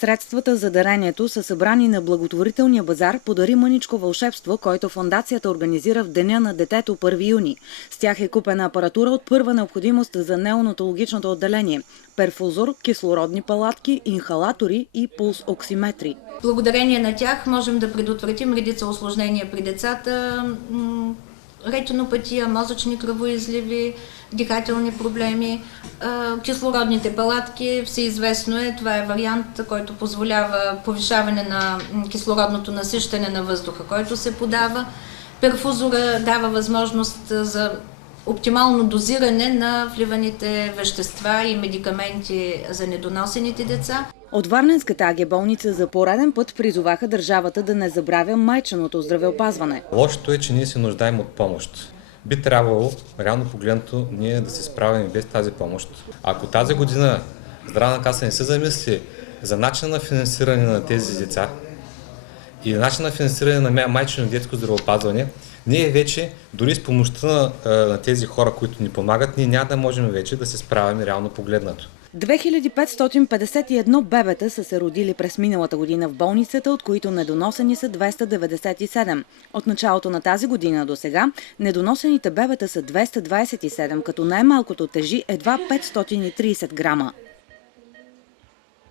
Средствата за дарението са събрани на благотворителния базар "Подари мъничко вълшебство", който фондацията организира в Деня на детето 1 юни. С тях е купена апаратура от първа необходимост за неонатологичното отделение – перфузор, кислородни палатки, инхалатори и пулс-оксиметри. Благодарение на тях можем да предотвратим редица усложнения при децата, ретинопатия, мозъчни кръвоизливи, дихателни проблеми. Кислородните палатки, всеизвестно е, това е вариант, който позволява повишаване на кислородното насищане на въздуха, който се подава. Перфузора дава възможност за оптимално дозиране на вливаните вещества и медикаменти за недоносените деца. От Варненската АГ болница за пореден път призоваха държавата да не забравя майчиното здравеопазване. Лошото е, че ние се нуждаем от помощ. Би трябвало, реално погледнато, ние да се справим без тази помощ. Ако тази година Здравна каса не се замисли за начин на финансиране на тези деца и начин на финансиране на майчино и детско здравеопазване, ние вече, дори с помощта на тези хора, които ни помагат, ние няма да можем вече да се справим реално погледнато. 2551 бебета са се родили през миналата година в болницата, от които недоносени са 297. От началото на тази година до сега недоносените бебета са 227, като най-малкото тежи едва 530 грама.